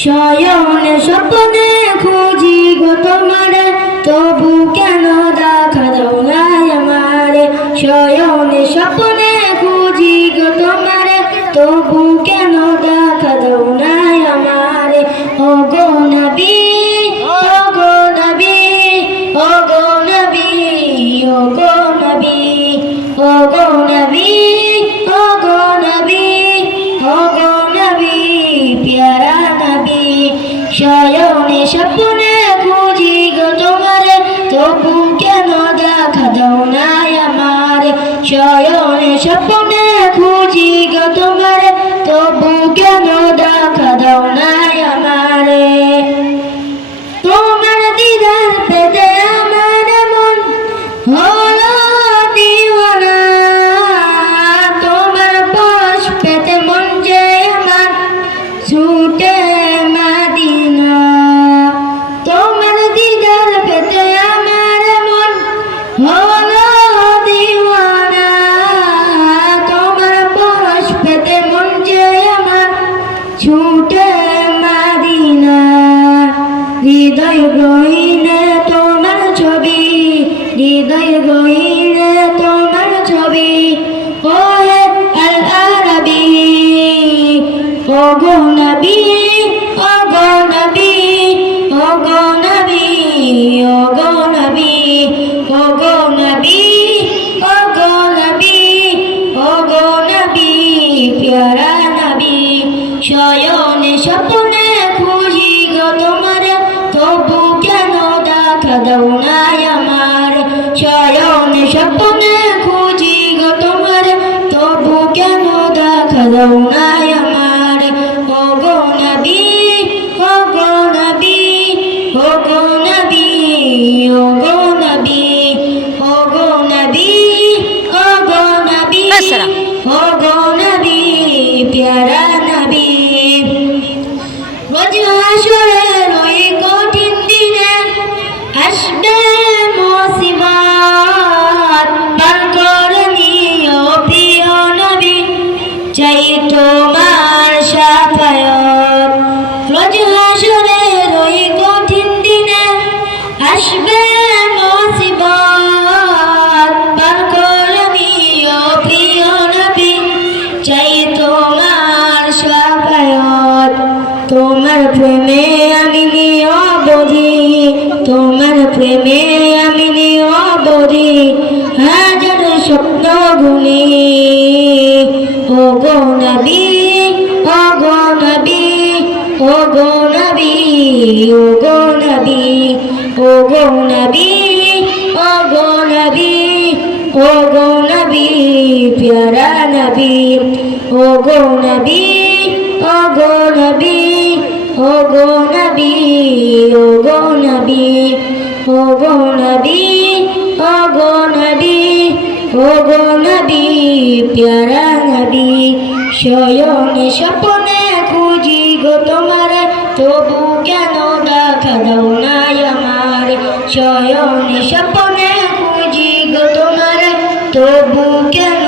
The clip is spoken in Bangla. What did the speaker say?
শয়নে স্বপ্নে খুঁজি গো তোমারে, তবু কেন দেখা দাও না আমারে। শয়নে স্বপ্নে খুঁজি গো তোমারে, তবু কেন দেখা দাও না আমারে। ও গো নবী, ও গো নবী, ও গো নবী, ও গো নবী, ও গো নবী, ও গো নবী, ও গো নবী, প্যারা নবী। শয়নে স্বপ্নে খুঁজি গো তোমারে, তবু কেন দেখা দাও না আমারে। শয়নে স্বপ্নে খুঁজি গো তোমারে, তবু কেন দেখা দাও না আমারে। তোমার দিদার পেতে আমার মন হলো দিওয়ানা, তোমার পাশ পেতে মন যে আমার ছুটে মদিনা। তোমার দিদার পেতে আমার মন হলো দিওয়ানা, তোমার পাশ পেতে মন যে আমার ছুটে মদিনা। হৃদয় গহীনে তোমার ছবি, হৃদয় গহীনে তোমার ছবি, ও হে আল আরবি। ও গো নবী, ও গো নবী, ও গো নবী, ও গো নবী, ও গো নবী, ও গো নবী, ও গো নবী, প্যারা নবী। শয়নে স্বপ্নে খুঁজি গো তোমারে, তবু কেন দেখা দাও না আমার। শয়নে স্বপ্নে খুঁজি গো তোমারে, তবু কেন দেখা দাও না আমার। ও গো নবী, ও গো নবী, ও গো নবী, ও গো নবী, ও গো নবী, ও গো নবী, ও গো নবী, প্যারা নবী। রোজ হাসরের ওই কঠিন দিনে আসবে মুসিবত, পার করে নিও প্রিয় নবী, চাই তোমার শাফায়াত। রোজ হাসরের ওই কঠিন দিনে আসবে মুসিবত, পার করে নিও প্রিয় নবী, চাই তোমার শাফায়াত। তোমার প্রেমে আমি নিরবধি, তোমার প্রেমে আমি নিরবধি, হাজার স্বপ্ন গুনি। ও গো নবী, ও গো নবী, ও গো নবী, ও গো নবী, ও গো নবী, ও গো নবী, ও গো নবী, প্যারা নবী। ও গো নবী, ও গো নবী, ও গো নবী, ও গো নবী, ও গো নবী, ও গো নবী, ও গো নবী, প্যারা নবী। শয়নে স্বপ্নে খুঁজি গো তোমারে, তবু কেন দেখা দাও না আমার। শয়নে স্বপ্নে খুঁজি গো তোমারে, তবু কেন